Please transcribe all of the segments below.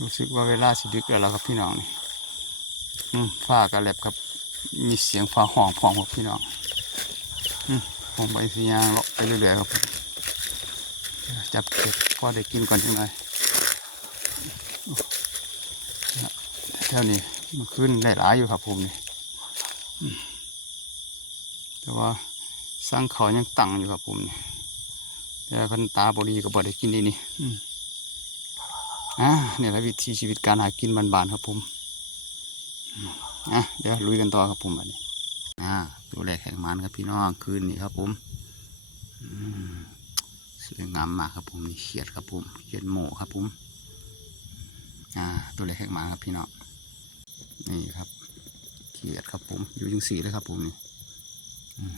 รู้สึกว่าเวลาสิดึกแล้วครับพี่น้องนี่อืมฟ้ากระแลบครับ มีเสียงฟ้าห้องพ้อมครับพี่น้องอืมผมไปสียางเลาะไปเรื่อยๆครับ จับเก็บพอได้กินก่อนจังไงแถวนี้มันขึ้นได้หลายอยู่ครับผมนี่แต่ว่าสร้างเขายังตั้งอยู่ครับผมนี่แต่คันตาบดีก็บ่ได้กินนี่นี่ อืมอ่าเนี่ยแหละวิถีชีวิตการหากินบานๆครับผมอะเดี๋ยวลุยกันต่อครับผมอันนี้อ่าตัวแรกแข่งมันครับพี่น้องคืนนี้ครับผมสวยงามมากครับผมนี่เขียดครับผมเขียดโมครับผมอ่าตัวแรกแข่งมันครับพี่น้องนี่ครับ เขียดครับผมอยู่ยังสีเลยครับผมนี่อืม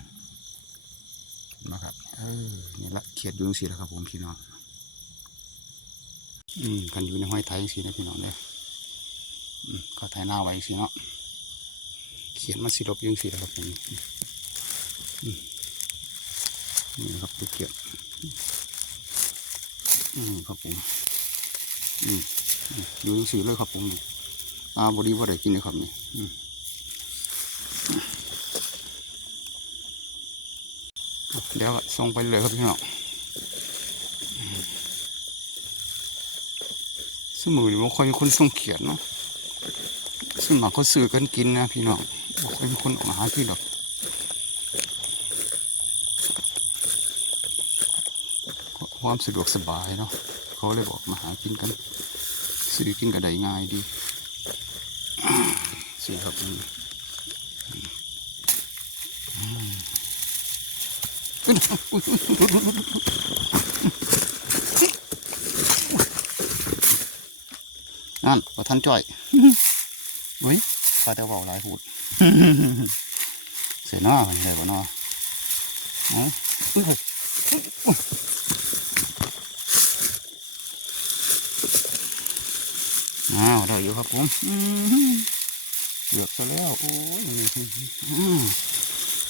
นะครับเออนี่ละเขียดอยู่งสีแล้วครับผมพี่น้อง อืมกันอยู่ในห้อยไทยสินะพี่น้องเนี่ยอืมเขาไทยหน้าไว้สิเนาะเขียนมาสิลบยังสิครับผมนี่นะครับตัวเกียบอืมครับผมอืมอยู่ยังสิเลยครับผมนี่อาบดีว่าได้กินนะครับนี่อืมเดี๋ยวส่งไปเลยครับพี่น้อง มือนี่บ่ค่อยมีคนส่งเขียนเนาะส่วนมากเขาซื้อกันกินนะพี่น้องบ่ค่อยมีคนออกมาหากินหรอกความสะดวกสบายเนาะเขาเลยบอกมาหากินกัน ซื้อกินก็ได้ง่ายดีซื้อครับอืมอืมอุ๊ยอุ๊ยอุ๊ยอุ๊ยอุ๊ยอุ๊ย นั่นพอท่านจ่อยอุ้ยปลาแต่เบาหลายหูดเสียหน้ามันเลยบ่เนาอ๋ออ้าวได้อยู่ครับผมอื้อหือเกือบซะแล้ว โอ้ยอืม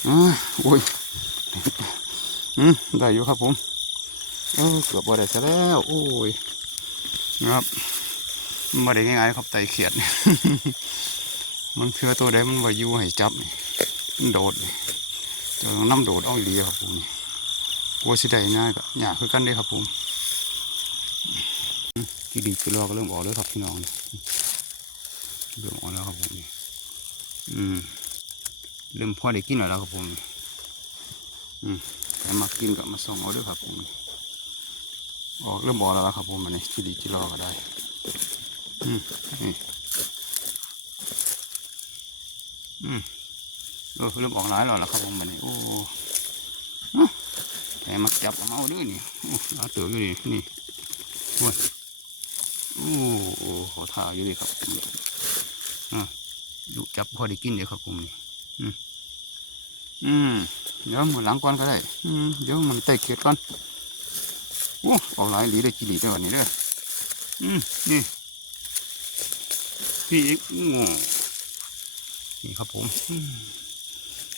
อ่าโอ้ยอืมได้อยู่ครับผมเออเกือบบ่ได้ซะแล้ว โอ้ยครับ มาได้ง่ายๆครับไตเขียดนี่มันเถื่อตัวใดมันวายูให้จับนี่มันโดดนี่ตัวน้ำโดดเอาอีหลีครับผมนี่กลัวสิได้ง่ายก็ยากคือกันเด้ครับผมที่ดีคือรอก็เริ่มออกแล้วครับพี่น้องเริ่มออกแล้วครับผมนี่อืมเริ่มพอได้กินแล้วครับผมอืมแต่มากินกับมาส่งเอาด้วยครับผมออกเริ่มออกแล้วครับผมอันนี้ที่ดีที่รอก็ได้ อืมอืมเออเริ่มออกหลายแล้วล่ะครับผมบัดนี้โอ้ฮะแต่มักจับเอาด้วยนี่โอ้หลาเตืออยู่นี่นี่โอ้ยโอ้โอ้ขอท่าอยู่นี่ครับอะดูจับพอได้กินเดี๋ยวครับผมนี่อืมอืมเดี๋ยวมือหลังก่อนก็ได้อืมเดี๋ยวมันไต่เขียดก่อนโอ้ออกหลายหลีได้กี่หลีได้วันนี้เด้ออืมนี่ พี่อ็กนี่ครับผม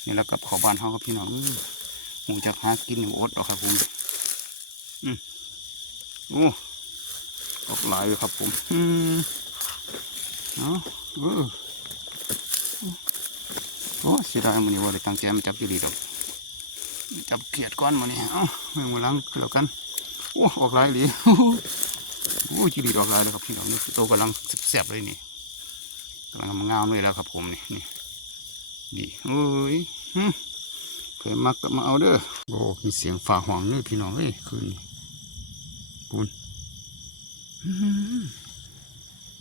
นี่แหละกับของบ้านเขาครับพี่น้องหมูจากหากินหมูอดหรอครับผมอืมโอ้ออกหลายเลยครับผมอืมเอาเออโอ้เสียดายมันนี่ว่าได้ตั้งใจมาจับอยู่ดีดอกจับเขียดก้อนมันนี่เอ้าเมื่อวันหลังคือแล้วกันโอ้ออกหลายดีโอ้จีดีดอกหลายเลยครับพี่น้องนี่โตกำลังแสบเลยนี่ กำลังงามเลยแล้วครับผมนี่นี่ดีโอ้ยเคยมักก็มาเอาเด้อโอ้มีเสียงฝ่าห้องนี่พี่น้องเอ้ยคืนนี้ปูน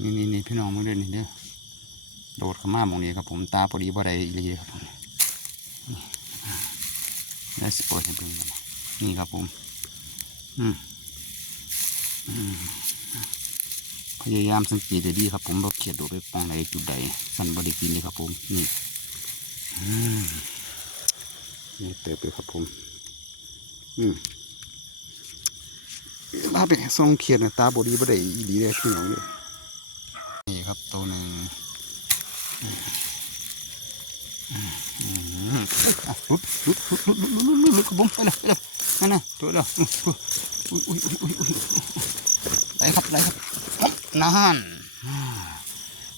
นี่นี่นี่พี่น้องมาเด้อนี่เด้อโดดข้ามาหมองนี้ครับผมตาพอดีบ่ได้อีเลยครับผมนี่แล้วสปอร์ตให้เบิ่งกันนะนี่ครับผม อืมอืม พยายามสังเกตดีครับ ผมเราเขียดดูไปปองไหนจุดใดสันบริกินเลยครับ ผมนี่นี่เติบเลครับผม อืมถ้าเป็นทรงเขียดนะตาบอดีบดีอีดีได้ที่หน้องเลยนี่ครับตัวหนึ่งลุดลุดลุดลุดลุดลุดลุดกระบงไปนะนั่นนะตัวเดียวอุ้ยอุ้ยอุ้ยอุ้ยไหลครับไหลครับ นั่น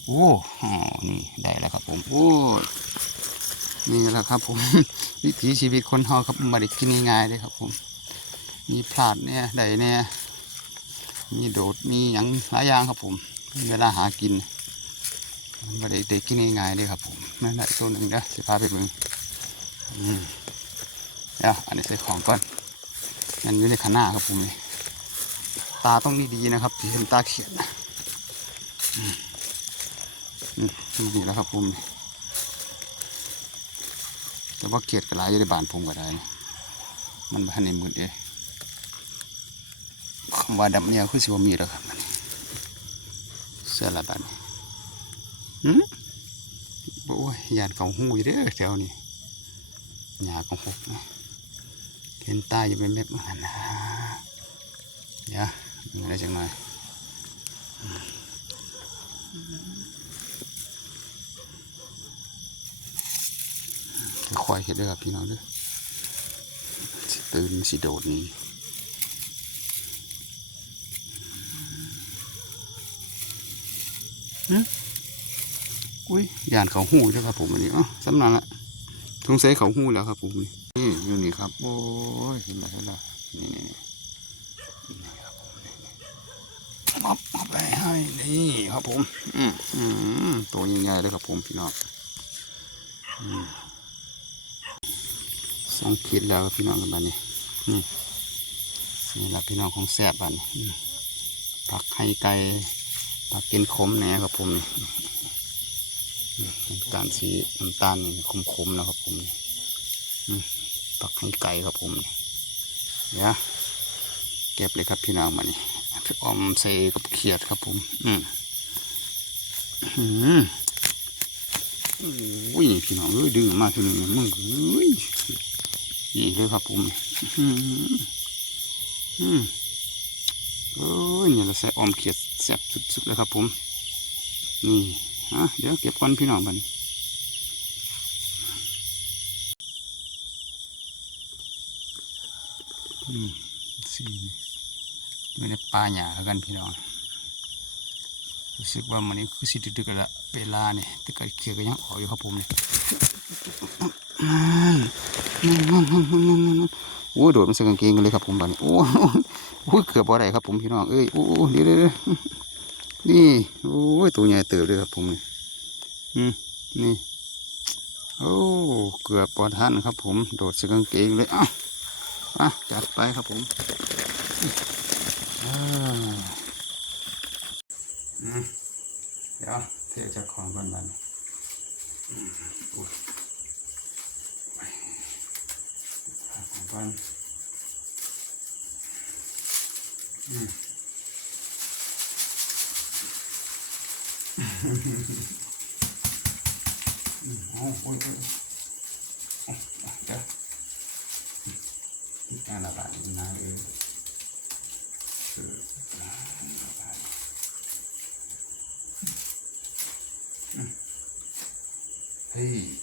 โอ้อ๋อนี่ได้แล้วครับผมโอ้ยนี่แหละครับผม วิถีชีวิตคนเฮาครับมาได้กินง่ายๆเลยครับผม มีพลาดเนี่ยได้เนี่ยมีโดดมีหยังหลายอย่างครับผม เวลาหากินมาได้ได้กินง่ายๆเลยครับผมนั่นแหละตัวหนึ่งนะสิพาไปเบิ่งอืมเดี๋ยวอันนี้ใส่ของก่อนนั่นอยู่ในขาน้าครับผมนี่ตาต้องดีๆนะครับที่เป็นตาเขียนนะ อืมอืมนี่แหล้วครับผมนี่แต่ว่าเกียดกระไรอยู่ในบ้านผมก็ได้ มันบ้านในมืดเด้คำว่าดับเนี่ยคือสิว่ามีแล้วครับมันเสื้อละบานหืมโอ้ยยานเขาหูอยู่เด้อแถวนี้หยาของหกเห็นตาอยู่เป็นแบบนั้นนะเดี๋ยวมีอะไรจังหน่อย คอยเห็ดด้อครับพี่น้องเด้อสิตื่นสิโดดนี้อุ้ยยานเขาหูใช่ครับผมอันนี้อ๋อสำนักละสงสัยเขาหูแล้วครับผมนี่อยู่นี่ครับ โอ้ยขึ้นมาแล้วล่ะนี่นี่นี่ครับผมนี่มับมับไปให้นี่ ครับผม อืมอืมตัวใหญ่ๆเลยครับผมพี่น้องสองขีดแล้วครับพี่น้องกันบ้านนี้นี่นี่แหละพี่น้องของแซ่บบ้านนี้ผักไข่ไก่ผักกินขมแหน่ครับผมนี่น้ำตาลสีน้ำตาลนี่คมๆนะครับผมนี่ผักให้ไก่ครับผมนี่เดี๋ยเก็บเลยครับพี่น้องมานี่ออมใส่กับเขียดครับผม อืม อืมโอ้ยพี่น้องเอ้ยดื้อมากทีนึงมึงเอ้ยนี่เลยครับผมอืมอืมโอ้ยเนี่ยเราใส่ออมเขียดแซ่บสุดๆเลยครับผม นี่ฮะเดี๋ยวเก็บก่อนพี่น้องมันอืมสี่ไม่ได้ปลาหยาแล้วกันพี่น้อง รู้สึกว่ามันนี้คือสิดึกๆแล้วเวลาเนี่ยแต่ก็เขียก็ยังออกอยู่ครับผมเนี่ยนั่นนั่นนั่นโอ้โดดมันใส่กางเกงกันเลยครับผมบ้านนี้โอ้โอ้เกือบบ่ได้ครับผมพี่น้องเอ้ยโอ้ยเดี๋ยวเดี๋ยนี่โอ้ยตัวใหญ่เติบเลยครับผมนี่อืมนี่โอ้เกือบปอดทันครับ ผมโดดใส่กางเกงเลยอะจัดไปครับผมอ่า เดี๋ยวเทจากของก่อนบันอุ้ยของก่อนอืมโอ้โหโอ้ยโอ้ยเอาเดี๋ยวการระบาดนี่นเออคือการระบาด อืมเฮ้ย